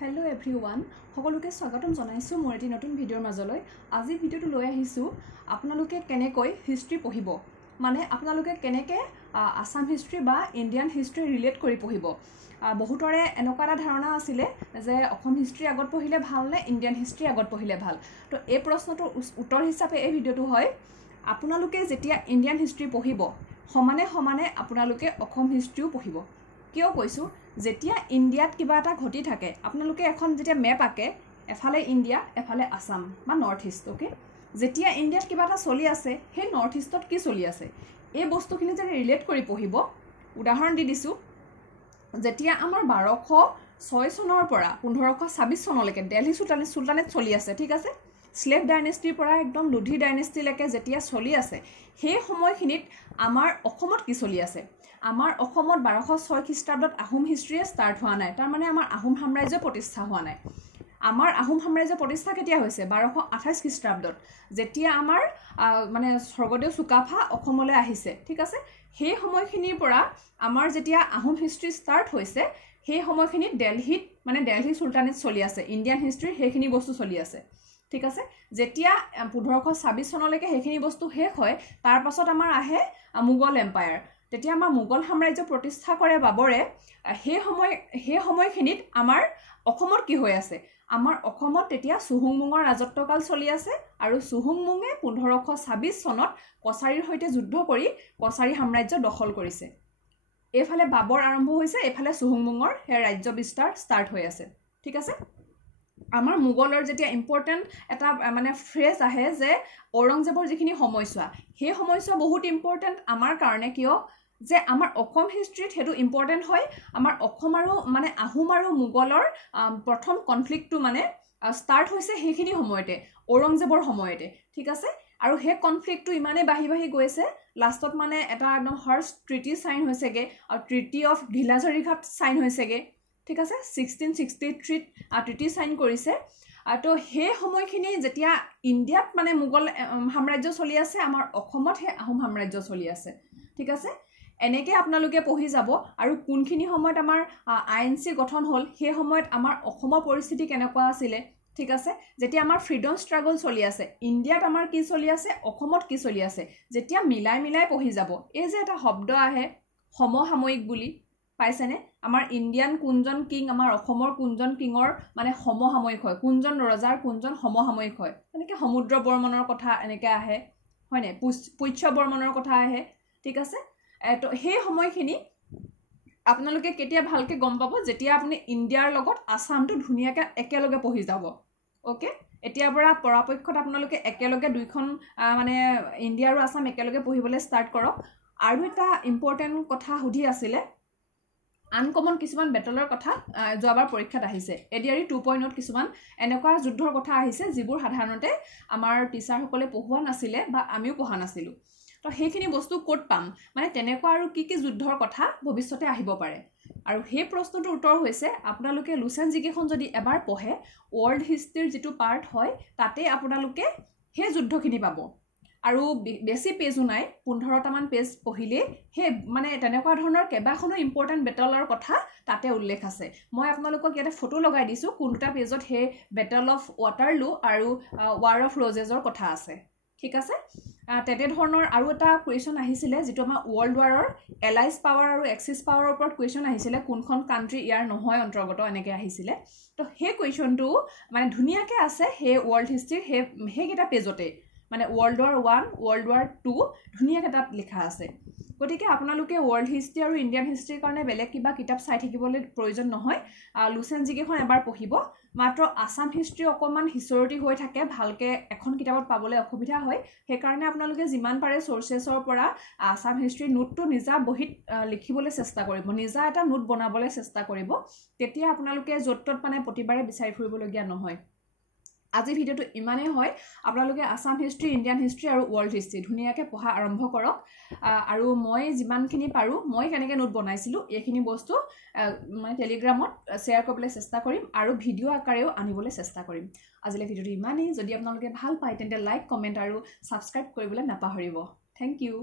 Hello everyone, সকলোকে স্বাগতম জনাইছো মোৰ এটি নতুন ভিডিওৰ মাজলৈ। আজি ভিডিওটো লৈ আহিছো আপোনালোকে কেনেকৈ হিষ্ট্ৰী পঢ়িব। মানে আপোনালোকে কেনেকৈ আসাম হিষ্ট্ৰী বা ইণ্ডিয়ান হিষ্ট্ৰী ৰিলেট কৰি পঢ়িব। বহুতৰে এনেকুৱা এটা ধাৰণা আছিল যে অসম হিষ্ট্ৰী আগত পঢ়িলে ভাল নে ইণ্ডিয়ান হিষ্ট্ৰী আগত পঢ়িলে ভাল। তো এই প্ৰশ্নটোৰ উত্তৰ হিচাপে এই ভিডিওটো হয় আপোনালোকে যেতিয়া ইণ্ডিয়ান হিষ্ট্ৰী পঢ়িব সমানে সমানে আপোনালোকে অসম হিষ্ট্ৰীও পঢ়িব। কিয় কৈছো যেতিয়া ইণ্ডিয়াত কিবা এটা ঘটি থাকে আপোনালোকে এখন যেতিয়া মেপ আকে এফালে ইণ্ডিয়া এফালে আসাম বা নৰ্থ ইষ্ট ওকে যেতিয়া ইণ্ডিয়াত কিবা এটা চলি আছে সেই নৰ্থ ইষ্টত কি চলি আছে এই বস্তুখিনি যে ৰিলেট কৰি পঢ়িব। উদাহৰণ দি দিছো যেতিয়া আমাৰ 1206 চনৰ পৰা 1526 চনলৈকে দিল্লী সুলতানেট চলি আছে ঠিক আছে স্লেভ ডাইনেষ্টিৰ পৰা একদম লোধি ডাইনেষ্টিলৈকে যেতিয়া চলি আছে সেই সময়খিনিত আমাৰ অসমত কি চলি আছে আমাৰ অসমত 1206 খ্ৰীষ্টাব্দত আহোম হিষ্ট্ৰীয়ে ষ্টাৰ্ট হোৱা নাই তাৰ মানে আমাৰ আহোম সাম্ৰাজ্য প্ৰতিষ্ঠা হোৱা নাই আমাৰ আহোম সাম্ৰাজ্য প্ৰতিষ্ঠা কেতিয়া হৈছে 1228 খ্ৰীষ্টাব্দত যেতিয়া আমাৰ মানে স্বৰ্গদেউ চুকাফা অসমলৈ আহিছে ঠিক আছে সেই সময়খিনিৰ পৰা আমাৰ যেতিয়া আহোম হিষ্ট্ৰী ষ্টাৰ্ট হৈছে সেই সময়খিনিত দিল্লীত মানে দিল্লী সুলতানেট চলি আছে ইণ্ডিয়ান হিষ্ট্ৰীৰ সেইখিনি বস্তু চলি আছে ঠিক আছে যেতিয়া 1526 চনলৈকে সেইখিনি বস্তু শেষ হয় তাৰ পাছত আমাৰ আহে মোগল এম্পায়াৰ তেতিয়া আমাৰ মোগল সাম্ৰাজ্য প্ৰতিষ্ঠা কৰে বাবৰে সেই সময়খিনিত আমাৰ অসমত কি হৈ আছে আমাৰ অসমত তেতিয়া চুহুংমুঙৰ ৰাজত্বকাল চলি আছে আৰু চুহুংমুঙে 1526 চনত কছাৰীৰ সৈতে যুদ্ধ কৰি কছাৰী সাম্ৰাজ্য দখল কৰিছে এফালে বাবৰ আৰম্ভ হৈছে এফালে চুহুংমুঙৰ হে ৰাজ্য বিস্তাৰ ষ্টাৰ্ট হৈ আছে ঠিক আছে আমাৰ মোগলৰ যেতিয়া ইম্পৰ্টেন্ট এটা মানে ফ্ৰেজ আহে যে ঔৰংজেবৰ যিখিনি সময়ছোৱা সেই সময়ছোৱা বহুত ইম্পৰ্টেন্ট আমাৰ কাৰণে কিয় যে আমাৰ অসম হিষ্ট্ৰীত হেতু ইম্পৰ্টেন্ট হয় আমাৰ অসম আৰু মানে আহোম আৰু মোগলৰ প্ৰথম কনফ্লিক্টটো মানে ষ্টাৰ্ট হৈছে সেইখিনি সময়তে ঔৰংজেবৰ সময়তে ঠিক আছে আৰু হে কনফ্লিক্টটো ইমানে বাহি গৈছে লাষ্টত মানে এটা একদম হাৰ্ছ ট্ৰিটি সাইন হৈছেগে আৰু ট্ৰিটি অফ ঢিলাঝাৰীঘাট সাইন হৈছেগে ঠিক আছে 1663 ট্ৰিটি সাইন কৰিছে তো সেই সময়খিনি যেতিয়া ইণ্ডিয়াত মানে মোগল সাম্ৰাজ্য চলি আছে আমাৰ অসমত হে আহোম সাম্ৰাজ্য চলি আছে ঠিক আছে এনেকে আপোনালোকে পঢ়ি যাব আৰু কোনখিনি সময়ত আমাৰ আইএনসি গঠন হল সেই সময়ত আমাৰ অসমৰ পৰিস্থিতি কেনেকুৱা আছিল ঠিক আছে যেতিয়া আমাৰ ফ্ৰীডম ষ্ট্ৰাগল চলি আছে ইণ্ডিয়াত আমাৰ কি চলি আছে অসমত কি চলি আছে যেতিয়া মিলাই পঢ়ি যাব এই যে এটা শব্দ আহে সমসাময়িক বুলি পাইছেনে আমাৰ ইণ্ডিয়ান কোনজন কিং আমাৰ অসমৰ কোনজন কিঙৰ মানে সমসাময়িক হয় কোনজন ৰজাৰ কোনজন সমসাময়িক হয় এনেকে সমুদ্ৰ বৰ্মনৰ কথা এনেকে আহে হয়নে পুষ্য বৰ্মনৰ কথা আহে ঠিক আছে তো সেই সময়খিনি আপোনালোকে কেতিয়া ভালকে গম পাব যেতিয়া আপুনি ইণ্ডিয়াৰ লগত আসামটো ধুনিয়াকে একেলগে পঢ়ি যাব ওকে এতিয়া পৰা পৰাপক্ষত আপোনালোকে একেলগে দুইখন মানে ইণ্ডিয়া আৰু আসাম একেলগে পঢ়িবলৈ ষ্টাৰ্ট কৰক আৰু এটা ইম্পৰ্টেন্ট কথা সুধি আছিলে আনকমন কিছুমান বেটলৰ কথা যোৱাবাৰ পৰীক্ষাত আহিছে এডিআৰি 2.0 কিছুমান এনেকুৱা যুদ্ধৰ কথা আহিছে যিবোৰ সাধাৰণতে আমাৰ টিচাৰ সকলে পঢ়ুৱা নাছিলে বা আমিও পঢ়া নাছিলো তো সেইখিনি বস্তু কোট পাম মানে তেনেকুৱা আৰু কি যুদ্ধৰ কথা ভৱিষ্যতে আহিব পাৰে আৰু সেই প্ৰশ্নটোৰ উত্তৰ হৈছে আপোনালোকে লুচেন জিকেখন যদি এবাৰ পঢ়ে ওয়াৰ্ল্ড হিষ্ট্ৰীৰ যেটো পাৰ্ট হয় তাতে আপোনালোকে সেই যুদ্ধখিনি পাব আৰু বেছি পেজো নাই 15টা মান পেজ পঢ়িলে হে মানে তেনেকুৱা ধৰণৰ কেবাখনো ইম্পৰ্টেন্ট বেটলৰ কথা তাতে উল্লেখ আছে মই আপোনালোকক ইয়াতে ফটো লগাই দিছো কোনটা পেজত হে বেটল অফ ওয়াটাৰলু আৰু ওয়াৰ অফ ৰজেছৰ কথা আছে ঠিক আছে তেতে ধৰণৰ আৰু এটা কোৱেশ্চন আহিছিলে যেটো আমাৰ ওয়াৰ্ল্ড ওয়াৰৰ এলাইজ পাৱাৰ আৰু এক্সিস পাৱাৰৰ ওপৰত কোৱেশ্চন আহিছিলে কোনখন কান্ট্ৰি ইয়াৰ নহয় অন্তৰ্গত এনেকে আহিছিলে তো হে কোৱেশ্চনটো মানে ধুনিয়াকে আছে হে ওয়াৰ্ল্ড হিষ্ট্ৰীৰ হে কেটা পেজতে মানে ওয়াৰ্ল্ড ওয়াৰ 1 ওয়াৰ্ল্ড ওয়াৰ 2 ধুনিয়াকে তাত লিখা আছে গতিকে আপোনালোকে ওয়াৰ্ল্ড হিষ্ট্ৰী আৰু ইণ্ডিয়ান হিষ্ট্ৰীৰ কাৰণে বেলেগ কিবা কিতাপ চাই থাকিবলৈ প্ৰয়োজন নহয় লুচেন জিকেখন এবাৰ পঢ়িব মাত্ৰ আসাম হিষ্ট্ৰী অকমান হিষ্টৰিটি হৈ থাকে ভালকে এখন কিতাপত পাবলৈ অসুবিধা হয় সেই কাৰণে আপোনালোকে যিমান পাৰে সোৰ্সেছৰ পৰা আসাম হিষ্ট্ৰী নোটটো নিজা বহিত লিখিবলৈ চেষ্টা কৰিব নিজা এটা নোট বনাবলৈ চেষ্টা কৰিব তেতিয়া আপোনালোকে য'ত মানে প্ৰতিবাৰে বিচাৰি ফুৰিবলগীয়া নহয় আজি ভিডিওটো ইমানে হয় আপোনালোকে আসাম হিষ্ট্ৰী ইণ্ডিয়ান হিষ্ট্ৰী আৰু ওয়াৰ্ল্ড হিষ্ট্ৰী ধুনিয়াকে পঢ়া আৰম্ভ কৰক আৰু মই যিমানখিনি পাৰো মই কেনেকৈ নোট বনাইছিলো এইখিনি বস্তু মানে টেলিগ্ৰামত শেয়াৰ কৰিবলৈ চেষ্টা কৰিম আৰু ভিডিও আকাৰেও আনিবলৈ চেষ্টা কৰিম আজিলৈ ভিডিওটো ইমানেই যদি আপোনালোকে ভাল পায় তেন্তে লাইক কমেন্ট আৰু সাবস্ক্ৰাইব কৰিবলৈ নাপাহৰিব থ্যাংক ইউ